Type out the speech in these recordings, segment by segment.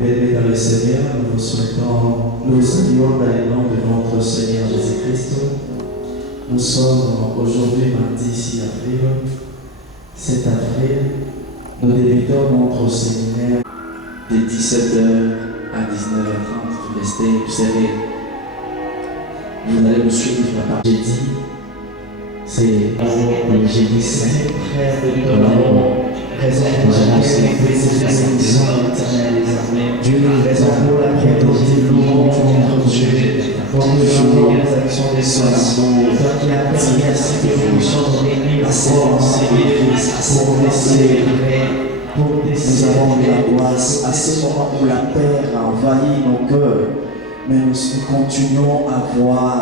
Béni dans le Seigneur, nous vous souhaitons, nous saluons dans le nom de notre Seigneur Jésus-Christ. Nous sommes aujourd'hui mardi 6 avril. 7 avril, nous débutons notre séminaire de 17h à 19h30. Vous allez me suivre par jeudi. C'est le jeudi saint. Nous avons raison pour Dieu, raison pour laquelle nous louons notre Dieu. Pour nous jouer les actions de son amour. Toi qui as permis ainsi que nous puissions réunir pour te célébrer. Nous avons de la grâce à ce moment où la paix a envahi nos cœurs. Mais nous continuons à voir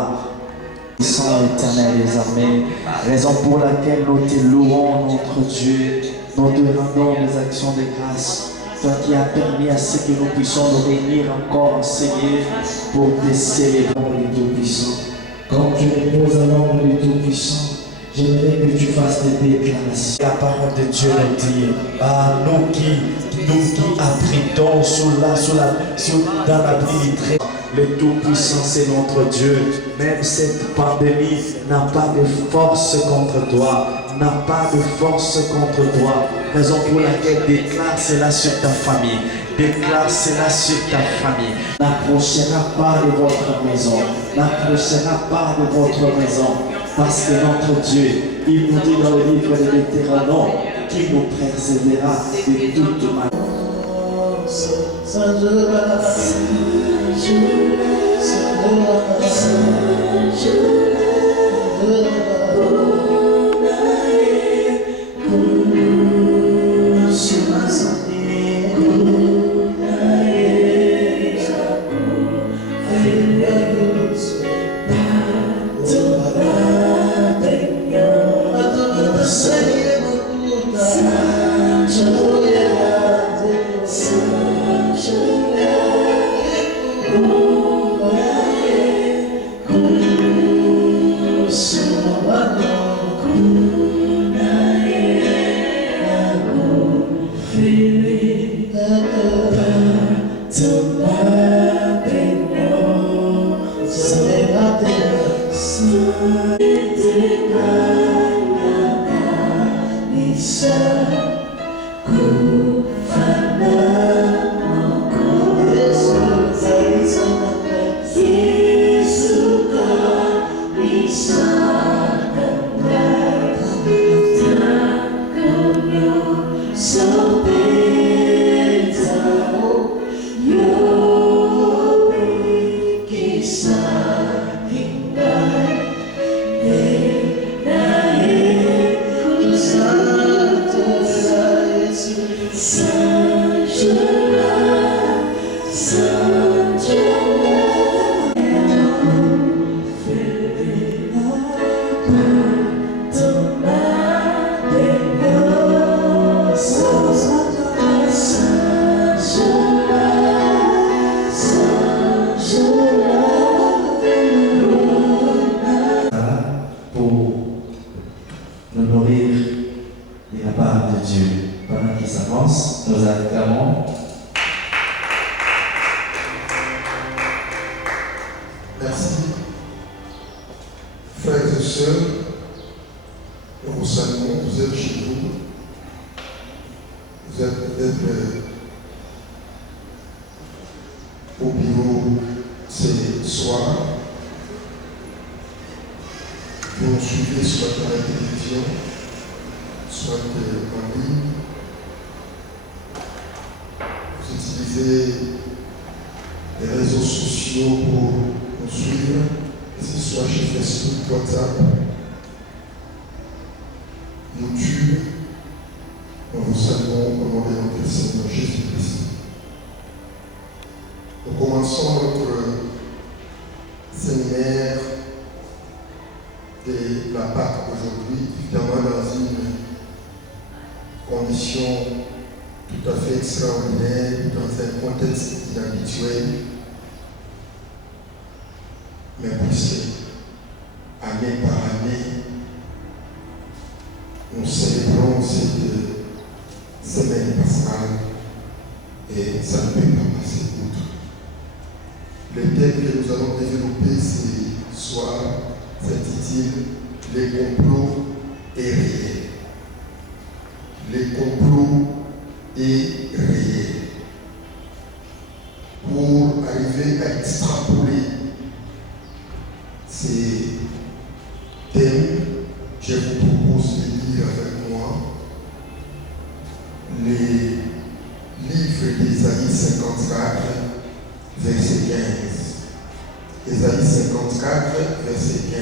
sang éternel des armées, raison pour laquelle nous te louons notre Dieu, nous te rendons des actions de grâce. Toi qui as permis à ce que nous puissions nous réunir encore, Seigneur, pour te célébrer le Tout-Puissant. Comme tu reposes à l'ombre du Tout-Puissant, j'aimerais que tu fasses des déclarations. La parole de Dieu nous dit, nous qui abritons dans l'abri très. Le Tout-Puissant, c'est notre Dieu. Même cette pandémie n'a pas de force contre toi. N'a pas de force contre toi. Raison pour laquelle déclare cela sur ta famille. Déclare cela sur ta famille. N'approchera pas de votre maison. N'approchera pas de votre maison. Parce que notre Dieu, il nous dit dans le livre de Deutéronome qu'il nous préservera de toute manière. Nous commençons notre séminaire de la Pâque aujourd'hui, évidemment dans une condition tout à fait extraordinaire, dans un contexte inhabituel, mais puisque année par année, nous célébrons cette semaine pascale et ça ne peut pas passer outre. Le thème que nous allons développer ce soir s'intitule « Les complots et réels ». Les complots et réels. Pour arriver à extrapoler ces thèmes, je vous propose de lire avec moi les livres d'Ésaïe 54, verset 15. Ésaïe 54, verset 15.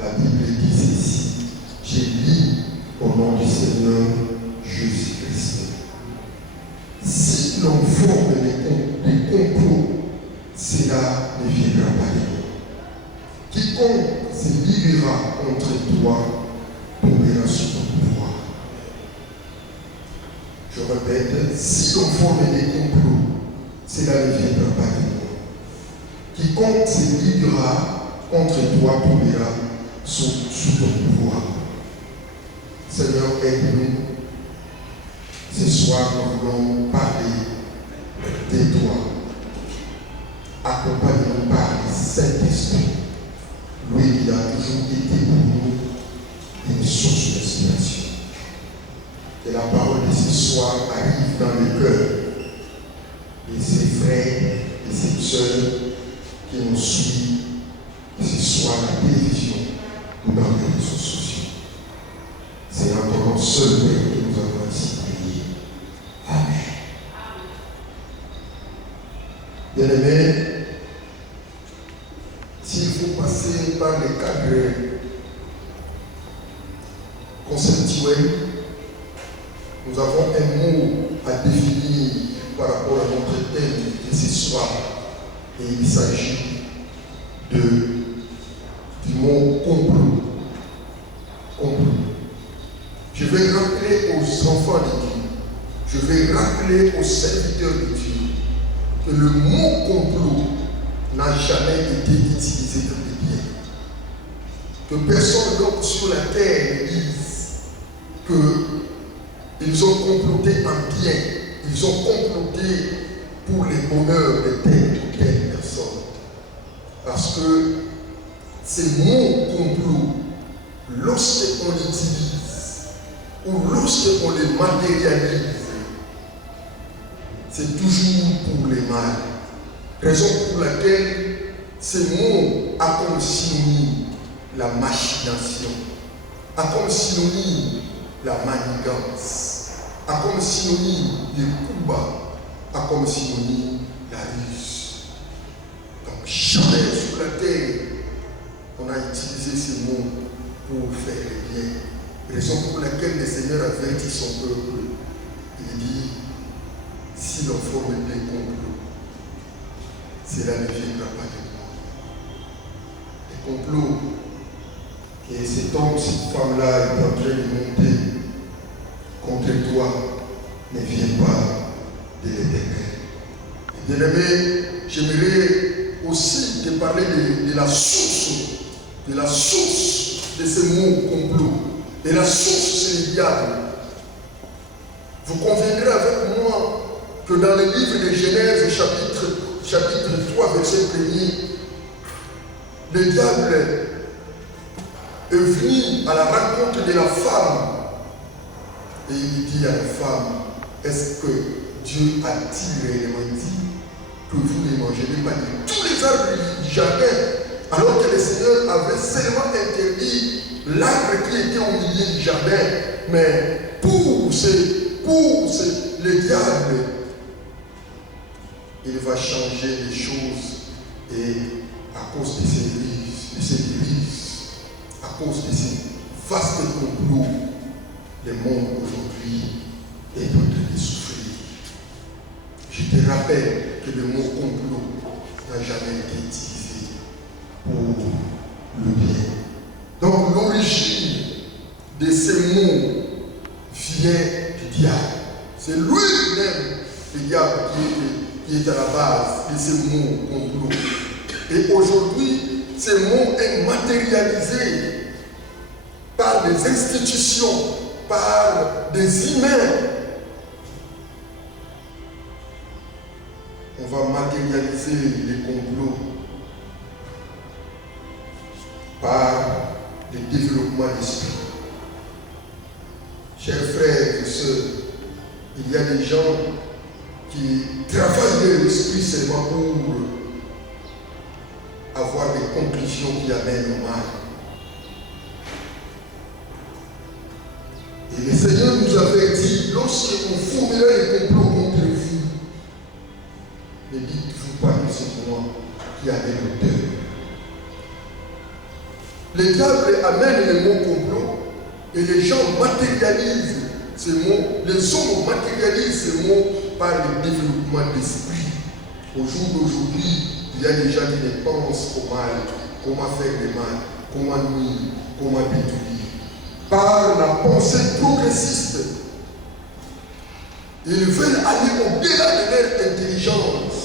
La Bible dit ceci: je lis au nom du Seigneur Jésus-Christ. Si l'on forme des complots, cela ne viendra pas de moi. Quiconque se livrera contre toi tombera sous ton pouvoir. Je répète, si l'on forme des complots, cela ne viendra pas de moi. Quiconque se livrera contre toi tombera sous ton pouvoir. Seigneur, aide-nous. Ce soir, nous voulons parler de toi. Accompagne-nous par le Saint-Esprit. Lui, il a toujours été pour nous une source d'inspiration. Que la parole de ce soir arrive dans le cœur de ses frères et ses sœurs qui nous suivent ce soir à la télévision ou dans les réseaux sociaux. C'est en ton nom seul, Père, que nous avons ainsi prié. Amen. Bien-aimés, s'il faut passer par les cadres conceptuels, nous avons un mot à définir par rapport à notre thème de ce soir. Et il s'agit du mot complot. Complot. Je vais rappeler aux enfants de Dieu, je vais rappeler aux serviteurs de Dieu que le mot complot n'a jamais été utilisé dans le bien. Que personne d'autre sur la terre dise qu'ils ont comploté en bien, ils ont comploté pour le bonheur de telle ou telle personne. Parce que ces mots complot, lorsqu'on l'utilise, ou lorsqu'on les matérialise, c'est toujours pour le mal. Raison pour laquelle ce mot a comme synonyme la machination, a comme synonyme la manigance, a comme synonyme le coup bas, a comme synonyme la ruse. Donc jamais sur la terre on a utilisé ce mot pour faire le bien. Raison pour laquelle le Seigneur avertit son peuple. Il dit, si l'on forme des complots, cela ne viendra pas de moi. Les complots que cet homme, cette femme-là est en train de monter contre toi ne viennent pas de l'Éternel. Bien-aimé, j'aimerais aussi te parler de la source de ce mot complot. Et la source, c'est le diable. Vous conviendrez avec moi que dans le livre de Genèse, chapitre 3, verset 1er, le diable est venu à la rencontre de la femme. Et il dit à la femme, est-ce que Dieu a-t-il réellement dit que vous ne mangerez pas de tous les arbres du jardin, alors que le Seigneur avait seulement interdit l'arbre qui était au milieu du jardin? Mais pour le diable, il va changer les choses, et à cause de ces délices, à cause de ces vastes complots, le monde aujourd'hui est en train de souffrir. Je te rappelle que le mot complot n'a jamais été utilisé pour le bien. Donc l'origine de ces mots vient du diable. C'est lui-même, le diable, qui est à la base de ces mots complot. Et aujourd'hui, ces mots est matérialisé par des institutions, par des humains. On va matérialiser les complots par le développement d'esprit. Chers frères et sœurs, il y a des gens qui travaillent l'esprit seulement pour avoir des conclusions qui amènent au mal. Et le Seigneur nous avait dit, lorsqu'on formera les complots contre vous, ne dites-vous pas que c'est moi qui avais l'auteur. Le diable amène les mots complot et les gens matérialisent ces mots, les hommes matérialisent ces mots par le développement d'esprit. Au jour d'aujourd'hui, il y a des gens qui ne pensent au mal, comment faire le mal, comment nuire, comment détruire. Par la pensée progressiste, ils veulent aller au-delà de leur intelligence.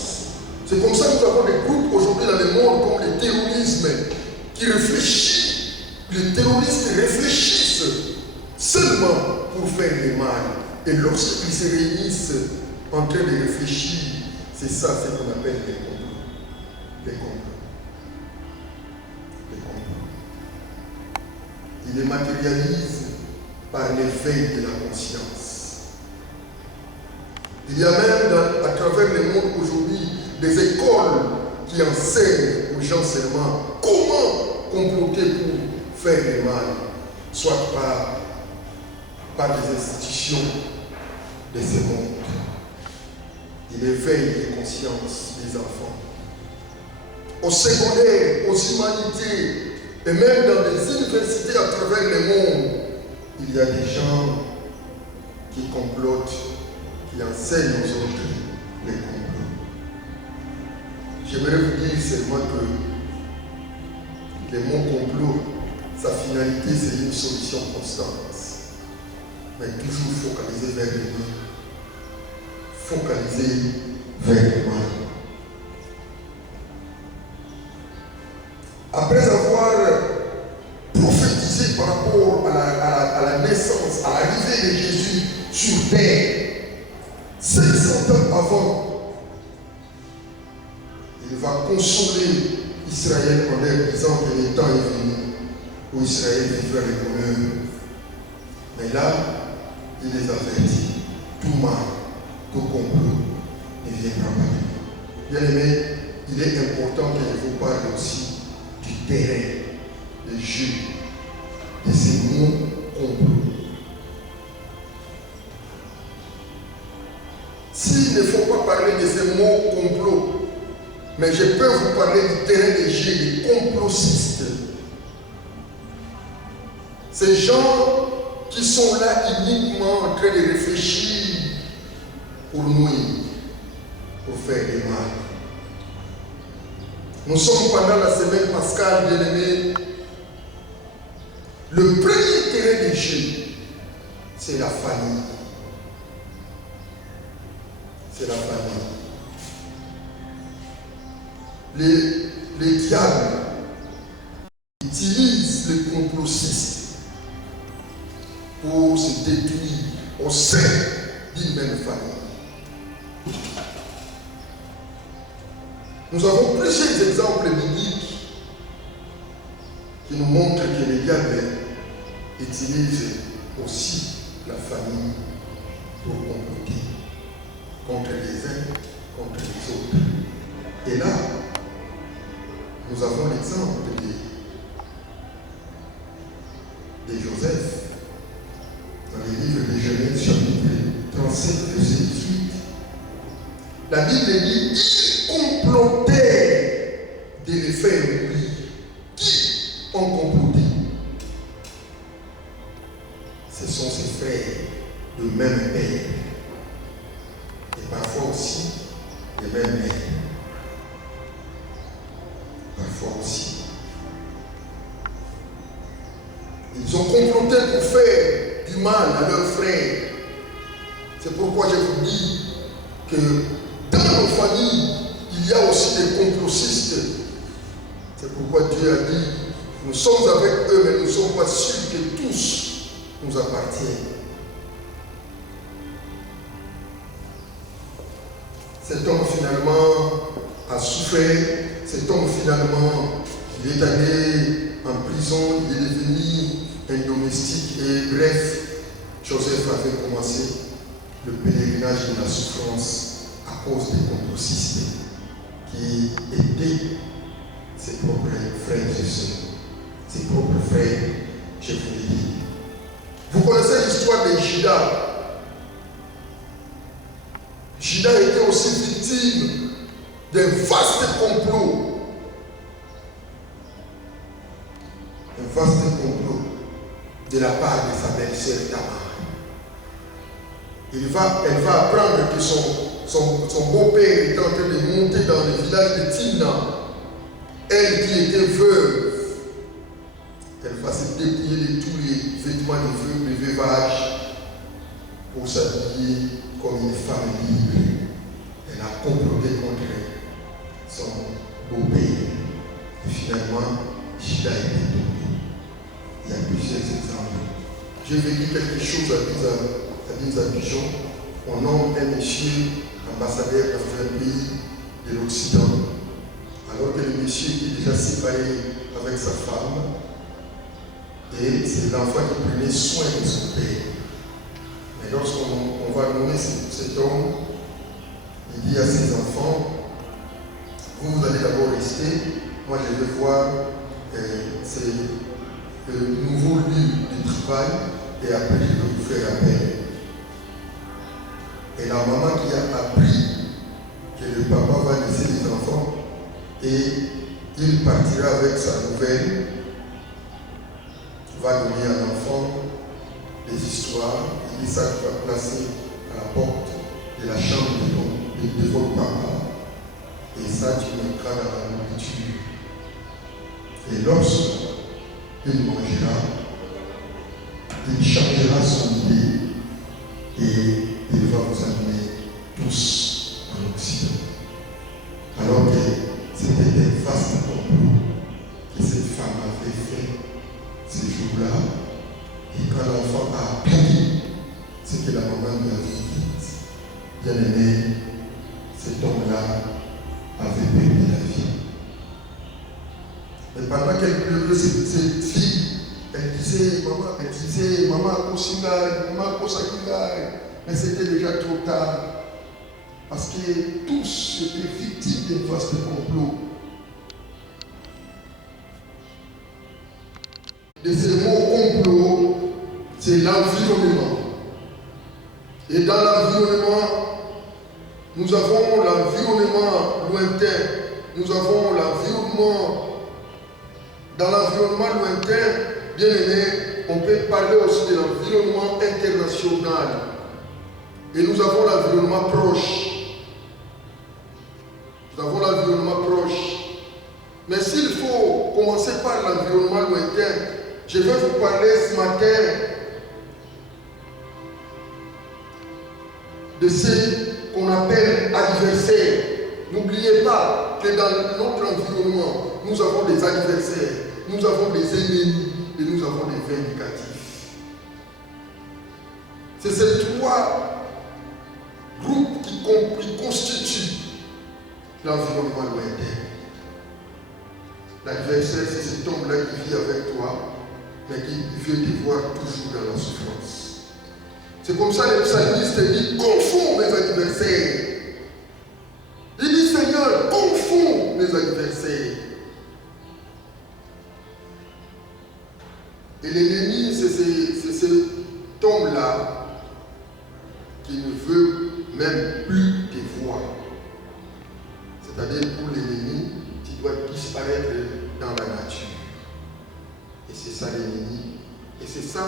C'est comme ça que nous avons des groupes aujourd'hui dans le monde comme le terrorisme qui réfléchissent. Les terroristes réfléchissent seulement pour faire le mal. Et lorsqu'ils se réunissent en train de réfléchir, c'est ça ce qu'on appelle les complots. Les complots. Les complots. Ils les matérialisent par l'éveil de la conscience. Il y a même à travers le monde aujourd'hui des écoles qui enseignent aux gens seulement comment comploter pour faire le mal, soit par des institutions de ce monde. Il éveille les consciences des enfants. Au secondaire, aux humanités, et même dans les universités à travers le monde, il y a des gens qui complotent, qui enseignent aux autres les complots. J'aimerais vous dire seulement que le mot complot, sa finalité, c'est une solution constante. Mais toujours focalisé vers le mal. Focalisé vers le mal. Après avoir prophétisé par rapport à la naissance, à l'arrivée de Jésus sur terre, 500 ans avant, il va consoler Israël en leur disant que le temps est venu où Israël vivra le bonheur. Mais là, il les avertit, tout mal, tout complot ne viendra pas. Bien aimé, il est important que je vous parle aussi du terrain, des jeux, de ces mots complots. S'il ne faut pas parler de ces mots complots, mais je peux vous parler du terrain des jeux, des complotistes. Ces gens qui sont là uniquement en train de réfléchir pour nuire, pour faire du mal. Nous sommes pendant la semaine pascale, bien-aimés. Le premier terrain de jeu, c'est la famille. C'est la famille. Les diables utilisent les complotistes pour se détruire au sein d'une même famille. Nous avons plusieurs exemples bibliques qui nous montrent que les diables utilisent aussi la famille pour comploter contre les uns, contre les autres. Et là, nous avons l'exemple de Joseph dans les livres de Genèse chapitre 37, verset 18. La Bible dit, ils complotaient de les faire mourir. Qui ont comploté? Ce sont ses frères de même père. Et parfois aussi et même mères. Parfois aussi. Ils ont comploté pour faire du mal à leurs frères. C'est pourquoi je vous dis que dans nos familles, il y a aussi des complotistes. C'est pourquoi Dieu a dit, nous sommes avec eux, mais nous ne sommes pas sûrs que tous nous appartiennent. Cet homme finalement a souffert, cet homme finalement, il est allé en prison, il est devenu un domestique et bref, Joseph avait commencé le pèlerinage de la souffrance à cause des complotistes qui étaient ses propres frères et sœurs, ses propres frères, je vous le dis. Vous connaissez l'histoire de Judas. Judas était aussi victime d'un vaste complot. Un vaste complot de la part de sa belle-sœur Tamar. Elle va apprendre que son beau-père était en train de monter dans le village de Timna. Elle qui était veuve, elle va se dépouiller de tous les vêtements de veuvage pour s'habiller comme une femme libre. Elle a comploté contre son beau-père. Et finalement, Judas est tombé. Il y a plusieurs exemples. J'ai vécu quelque chose à Abidjan. On nomme un monsieur ambassadeur dans un pays de l'Occident. Alors que le monsieur était déjà séparé avec sa femme. Et c'est l'enfant qui prenait soin de son père. Mais lorsqu'on va nommer cet homme, il dit à ses enfants, vous allez d'abord rester, moi je vais voir c'est le nouveau lieu de travail et après je vais vous faire appel. Et la maman qui a appris que le papa va laisser les enfants et il partira avec sa nouvelle, va donner à l'enfant des histoires, et dit ça va placer à la porte de la chambre de votre papa. Et ça, tu mettras dans la nourriture. Et lorsqu'il mangera, il changera son idée et il va vous amener tous en Occident. Alors que c'était un vaste complot que cette femme avait fait ces jours-là. Et quand l'enfant a appris ce que la maman lui avait dit, bien aimé, cet homme-là avait perdu la vie. Et pendant qu'elle pleurait, cette fille, elle disait, maman, mais c'était déjà trop tard. Parce que tous étaient victimes d'un vaste complot. De ces mots complot, c'est l'environnement. Et dans l'environnement, nous avons l'environnement lointain. Nous avons l'environnement. Dans l'environnement lointain, bien aimé, on peut parler aussi de l'environnement international. Et nous avons l'environnement proche. Nous avons l'environnement proche. Mais s'il faut commencer par l'environnement lointain, je vais vous parler ce matin de ce qu'on appelle adversaires. N'oubliez pas que dans notre environnement, nous avons des adversaires, nous avons des ennemis et nous avons des vindicatifs. C'est ces trois groupes qui constituent l'environnement lointain. L'adversaire, c'est cet homme-là qui vit avec toi, mais qui veut te voir toujours dans la souffrance. C'est comme ça que le psalmiste dit, confonds mes adversaires. Il dit, Seigneur, confonds mes adversaires. Et l'ennemi, c'est cet homme-là qui ne veut même plus te voir. C'est-à-dire, pour l'ennemi, tu dois disparaître dans la nature. Et c'est ça l'ennemi. Et c'est ça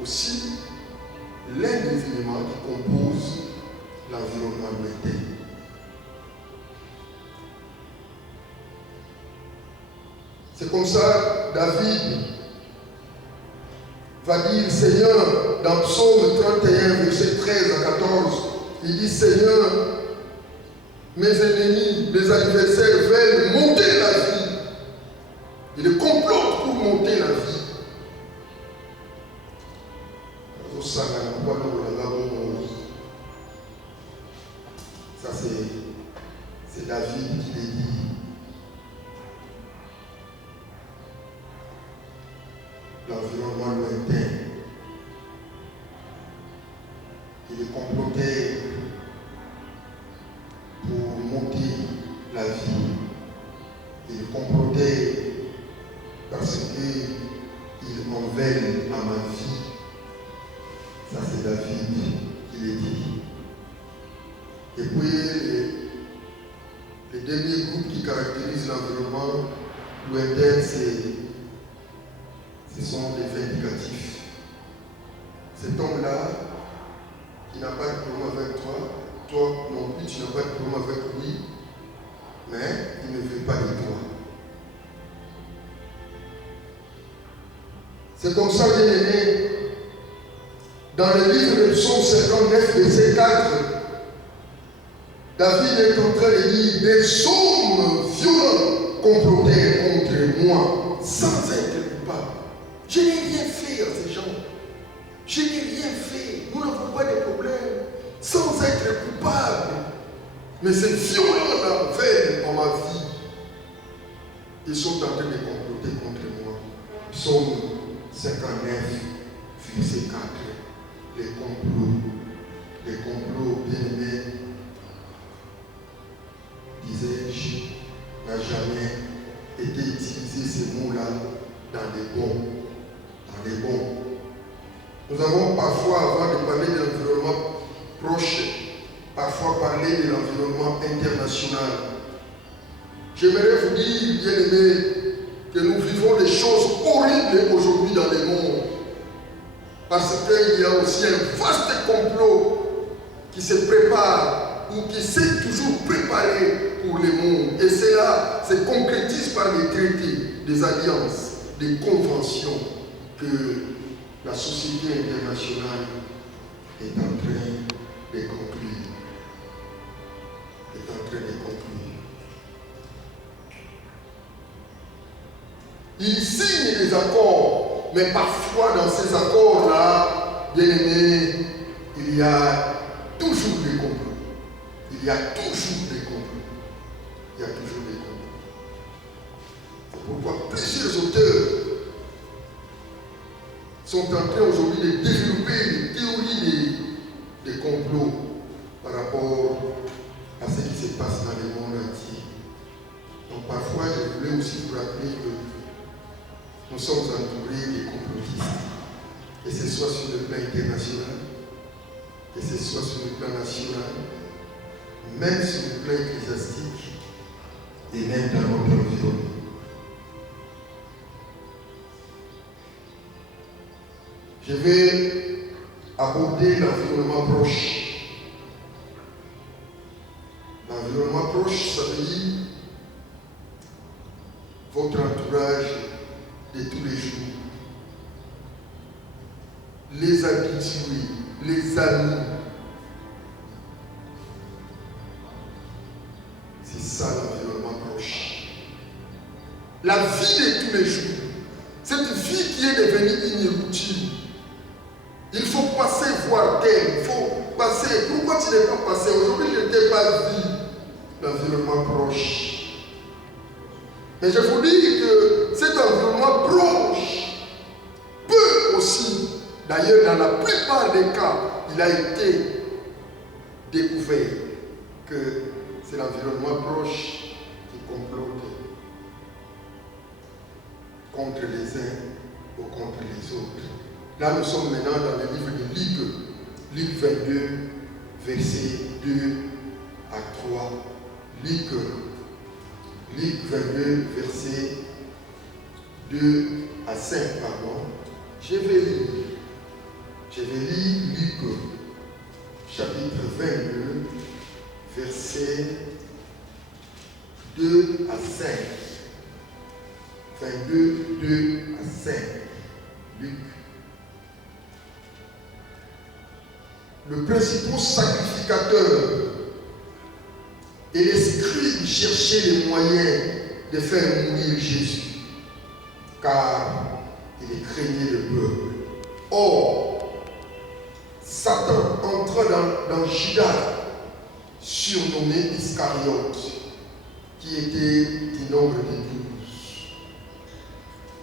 aussi l'un des éléments qui composent l'environnement lointain. C'est comme ça, David va dire, Seigneur, dans Psaume 31, verset 13 à 14, il dit, Seigneur, mes ennemis, mes adversaires veulent monter la vie. Ils complotent pour monter la vie. Ça, c'est David qui l'a dit. L'environnement lointain. Il complotait pour monter la vie. Il complotait parce qu'il en veulent à ma vie. Ça, c'est David qui l'a dit. Et puis, le dernier groupe qui caractérise l'environnement lointain, ce sont les vindicatifs. Cet homme-là, qui n'a pas de problème avec toi, toi non plus, tu n'as pas de problème avec lui, mais il ne veut pas de toi. C'est comme ça, bien aimé, dans le livre de Psaume 59, verset 4, David est en train de dire, des hommes violents complotèrent contre moi sans être coupable. Je n'ai rien fait à ces gens. Je n'ai rien fait. Nous n'avons pas de problème. Sans être coupable. Mais ces violents-là veulent en ma vie. Ils sont en train de comploter contre moi. Psaume 59, verset 4. Les complots bien-aimés, disais-je, n'a jamais été utilisé ces mots-là dans les bons. Nous avons parfois, avant de parler de l'environnement proche, parfois parlé de l'environnement international. J'aimerais vous dire, bien-aimés, que nous vivons des choses horribles aujourd'hui dans le monde. Parce qu'il y a aussi un vaste complot qui se prépare ou qui s'est toujours préparé pour le monde. Et cela se concrétise par les traités, des alliances, des conventions que la société internationale est en train de conclure. Il signe des accords, mais parfois dans ces accords-là, bien aimés, il y a toujours des complots. C'est pourquoi plusieurs auteurs sont en train aujourd'hui de développer des théories des complots par rapport à ce qui se passe dans le monde entier. Donc parfois, je voulais aussi vous rappeler que nous sommes entourés des complotistes, que ce soit sur le plan international, que ce soit sur le plan national, même sur le plan ecclésiastique et même dans notre environnement. Je vais aborder l'environnement proche. L'environnement proche, ça veut dire votre entourage de tous les jours. Les habitués, les amis. C'est ça l'environnement proche. La vie de tous les jours. Cette vie qui est devenue inéluctable. Il faut passer voir tel, il faut passer. Pourquoi tu n'es pas passé? Aujourd'hui, je ne t'ai pas vu. L'environnement proche. Mais je vous dis que cet environnement proche peut aussi, d'ailleurs dans la plupart des cas, il a été découvert que c'est l'environnement proche qui complote contre les uns ou contre les autres. Là, nous sommes maintenant dans le livre de Luc 22, versets 2 à 3. Luc 22, versets 2 à 5, pardon. Je vais lire Luc, chapitre 22, versets 2 à 5. 22, 2 à 5. Luc. Le principal sacrificateur et les scribes cherchaient les moyens de faire mourir Jésus, car il craignait le peuple. Or, Satan entra dans Judas, surnommé Iscariote, qui était du nombre de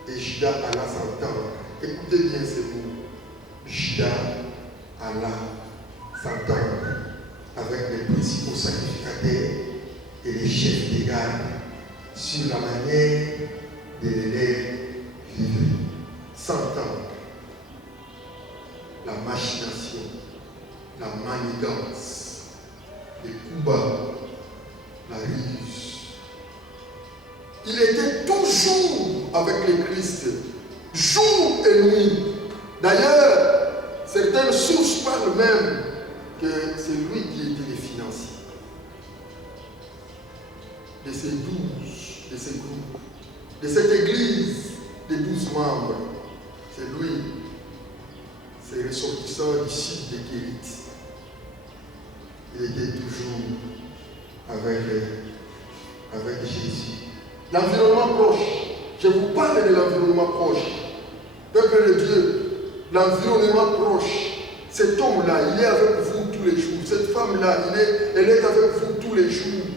12. Et Judas alla s'entendre. Écoutez bien ces mots. Judas alla s'entendre avec les principaux sacrificateurs et les chefs des gardes sur la manière de les livrer. S'entendre. La machination, la manigance, les coups bas, la ruse. Il était toujours avec le Christ, jour et nuit. D'ailleurs, certaines sources parlent même que c'est lui qui était le financier de ces 12, de ces groupes, de cette église de 12 membres. C'est lui, c'est ressortissant du site de Kérit. Il était toujours avec Jésus. L'environnement proche, je vous parle de l'environnement proche. Peuple de Dieu, l'environnement proche, cet homme-là, il est avec vous tous les jours. Cette femme-là, elle est avec vous tous les jours.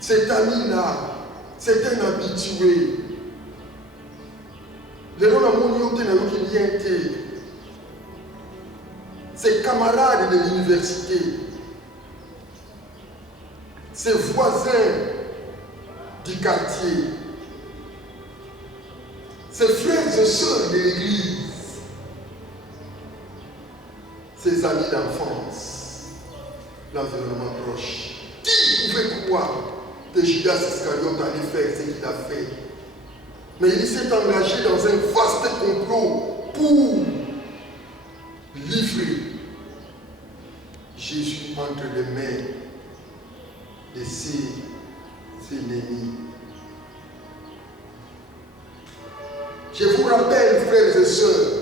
Cet ami-là, c'est un habitué. Ses camarades de l'université, ses voisins du quartier, ses frères et sœurs de l'église, ses amis d'enfance, l'environnement proche. Qui pouvait croire que Judas Iscariote allait faire ce qu'il a fait? Mais il s'est engagé dans un vaste complot pour livrer Jésus entre les mains de ses ennemis. Je vous rappelle, frères et sœurs,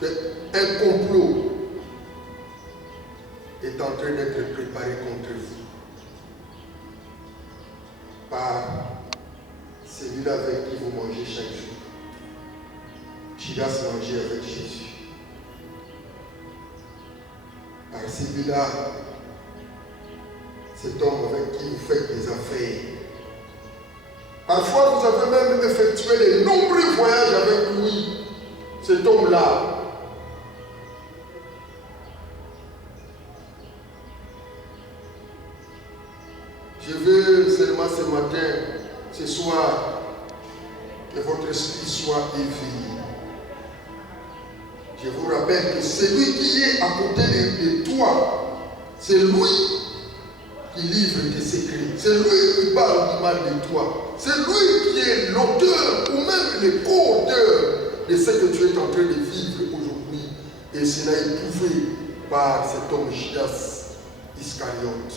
qu'un complot est en train d'être préparé contre vous par celui-là avec qui vous mangez chaque jour. Judas mangeait avec Jésus. Par celui-là, cet homme avec qui vous faites des affaires. Parfois, vous avez même effectué de nombreux voyages avec lui, cet homme-là. Je veux seulement ce matin, ce soir, que votre esprit soit éveillé. Je vous rappelle que celui qui est à côté de toi, c'est lui qui livre tes secrets. C'est lui qui parle du mal de toi. C'est lui qui est l'auteur ou même le co-auteur de ce que tu es en train de vivre aujourd'hui. Et cela est prouvé par cet homme Judas Iscariote.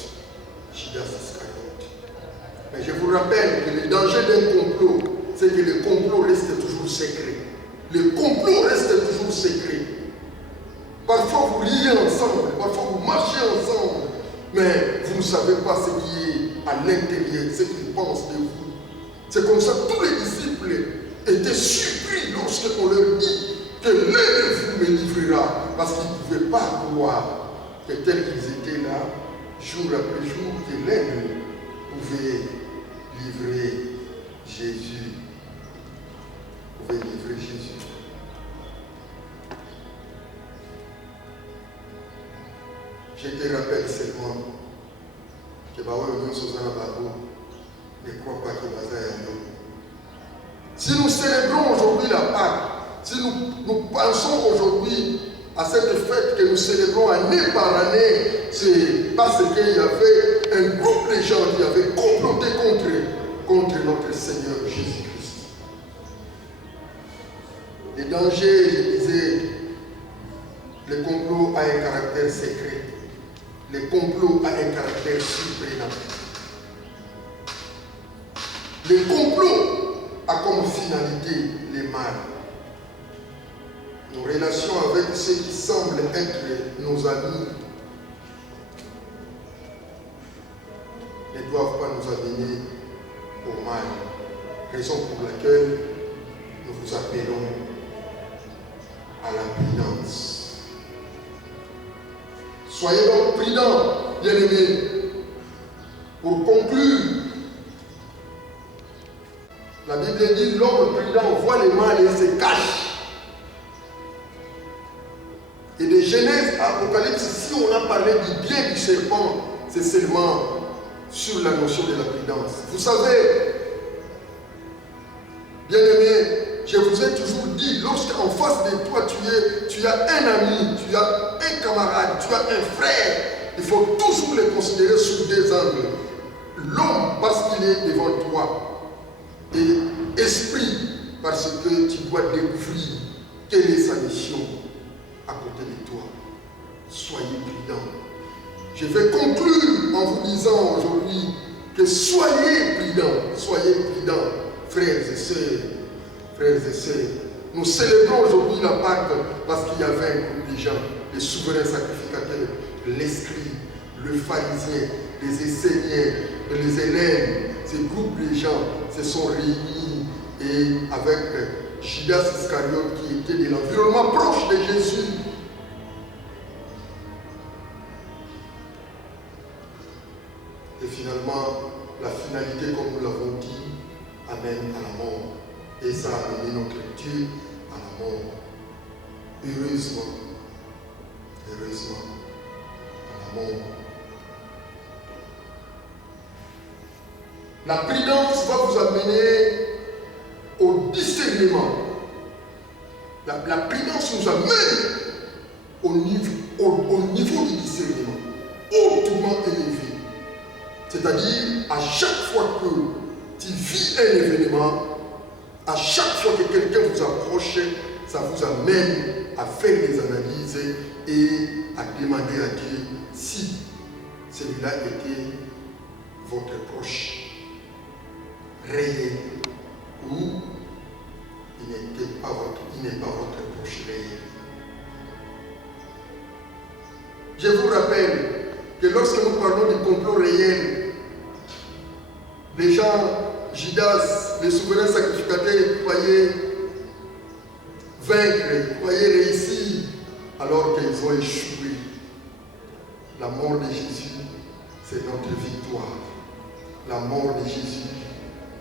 Judas Iscariote. Mais je vous rappelle que le danger d'un complot, c'est que le complot reste toujours secret. Le complot reste toujours secret. Parfois vous riez ensemble, parfois vous marchez ensemble, mais vous ne savez pas ce qui est à l'intérieur, ce qu'ils pensent de vous. C'est comme ça que tous les disciples étaient surpris lorsqu'on leur dit que l'un de vous me livrera, parce qu'ils ne pouvaient pas croire que tel qu'ils étaient là, jour après jour, que l'un d'eux pouvait livrer Jésus. Pouvait livrer Jésus. Je te rappelle seulement que ne crois pas que si nous célébrons aujourd'hui la Pâque, si nous pensons aujourd'hui à cette fête que nous célébrons année par année, c'est parce qu'il y avait un groupe de gens qui avaient comploté contre notre Seigneur Jésus-Christ. Les dangers, je disais, le complot a un caractère secret. Le complot a un caractère surprenant. Le complot a comme comme finalité les mal. Nos relations avec ceux qui semblent être nos amis ne doivent pas nous amener au mal. Raison pour laquelle nous vous appelons à la prudence. Soyez donc prudents, bien-aimés. Pour conclure, la Bible dit l'homme prudent voit le mal et se cache. Et de Genèse à Apocalypse, si on a parlé du bien du serpent, c'est seulement sur la notion de la prudence. Vous savez, bien-aimés, je vous ai toujours dit, lorsqu'en face de toi, tu as un ami, tu as un camarade, tu as un frère, il faut toujours les considérer sous deux angles. L'homme, parce qu'il est devant toi, et esprit, parce que tu dois découvrir quelle est sa mission à côté de toi. Soyez prudents. Je vais conclure en vous disant aujourd'hui que soyez prudents, frères et sœurs. Nous célébrons aujourd'hui la Pâque parce qu'il y avait un groupe de gens, les souverains sacrificateurs, les scribes, le pharisien, les Esséniens, les Hélènes. Ces groupes de gens se sont réunis et avec Judas Iscariote qui était de l'environnement proche de Jésus. Et finalement, la finalité, comme nous l'avons dit, amène à la mort. Et ça a amené notre Dieu à la mort. Heureusement, à la mort. La prudence va vous amener au discernement. La prudence nous amène au niveau du discernement, hautement élevé. C'est-à-dire, à chaque fois que tu vis un événement, à chaque fois que quelqu'un vous approche, ça vous amène à faire des analyses et à demander à Dieu si celui-là était votre proche réel ou il n'est pas votre proche réel. Je vous rappelle que lorsque nous parlons du complot réel, les gens, Judas, les souverains sacrificateurs, croyaient vaincre, croyaient réussir, alors qu'ils ont échoué. La mort de Jésus, c'est notre victoire. La mort de Jésus,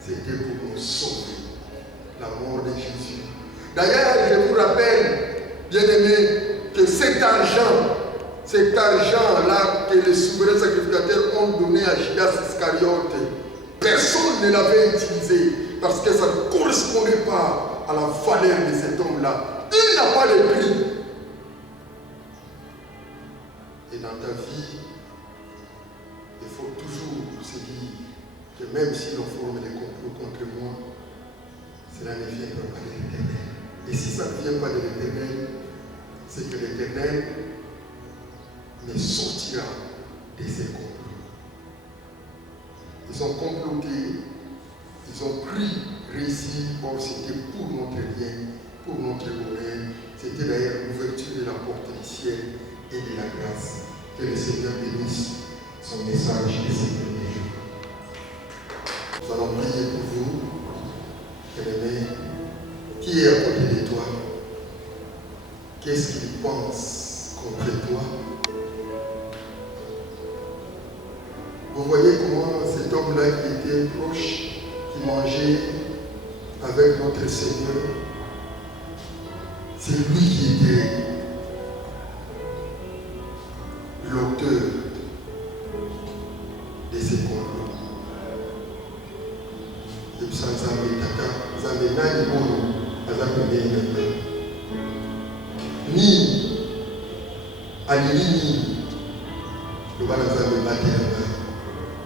c'était pour nous sauver. La mort de Jésus. D'ailleurs, je vous rappelle, bien-aimés, que cet argent-là que les souverains sacrificateurs ont donné à Judas Iscariote, personne ne l'avait utilisé parce que ça ne correspondait pas à la valeur de cet homme-là. Il n'a pas de prix. Et dans ta vie, il faut toujours se dire que même si l'on forme des complots contre moi, cela ne vient pas de l'Éternel. Et si ça ne vient pas de l'Éternel, c'est que l'Éternel me sortira de ces complots. Ils ont comploté, ils ont cru réussir, or c'était pour notre bien, pour notre bonheur. C'était d'ailleurs l'ouverture de la porte du ciel et de la grâce. Que le Seigneur bénisse son message de ces derniers jours. Nous allons prier pour vous, bien-aimés. Qui est à côté de toi? Qu'est-ce qu'il pense contre toi? Vous voyez comment cet homme-là qui était proche, qui mangeait avec notre Seigneur, c'est lui qui était l'auteur de ces complots. Et puis ça ni alini le banazame bateranga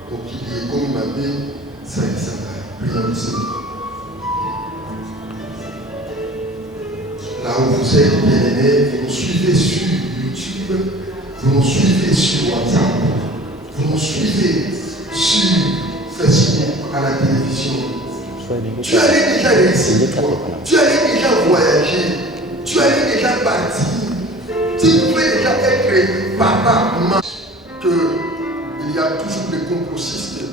pour qu'il y ait comme ma vie ça et ça. Prions le Seigneur. Là où vous êtes, bien-aimés, vous nous suivez sur YouTube, vous nous suivez sur WhatsApp, vous nous suivez sur Facebook, à la télévision. Tu allais déjà réussir. Tu allais déjà voyager. Tu allais déjà partir. Tu pouvais déjà être papa, maman. Il y a toujours des complotistes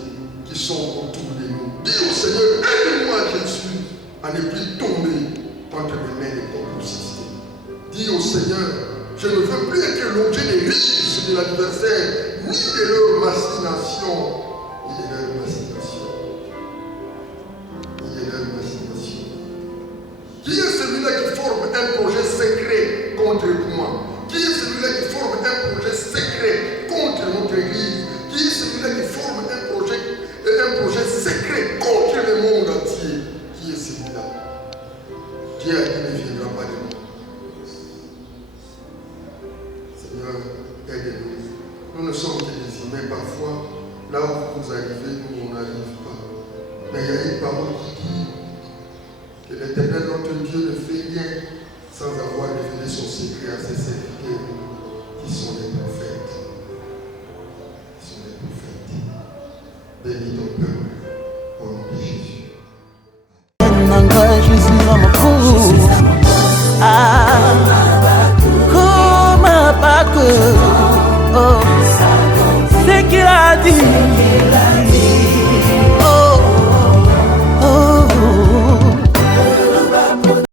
qui sont autour de nous. Dis au Seigneur, aide-moi Jésus à ne plus tomber entre les mains des complotistes. Dis au Seigneur, je ne veux plus être l'objet des riches de l'adversaire, ni de leur machination, ni de leur machination. Ni de leur machination. Qui est celui-là qui forme un projet secret contre moi? Qui est celui-là qui forme un projet secret contre notre Église? Qui est celui-là qui forme un projet secret contre le monde entier? Qui est celui-là? Dieu a dit ne viendra pas de nous. Seigneur, aide-nous. Nous ne sommes que des humains parfois. Là où vous arrivez, nous on n'arrive pas. Mais il y a une parole qui dit que l'Éternel notre Dieu ne fait rien sans avoir révélé son secret à ses serviteurs qui sont les prophètes. Qui sont les prophètes. Bénis ton peuple au nom de Jésus. C'est qu'il a dit.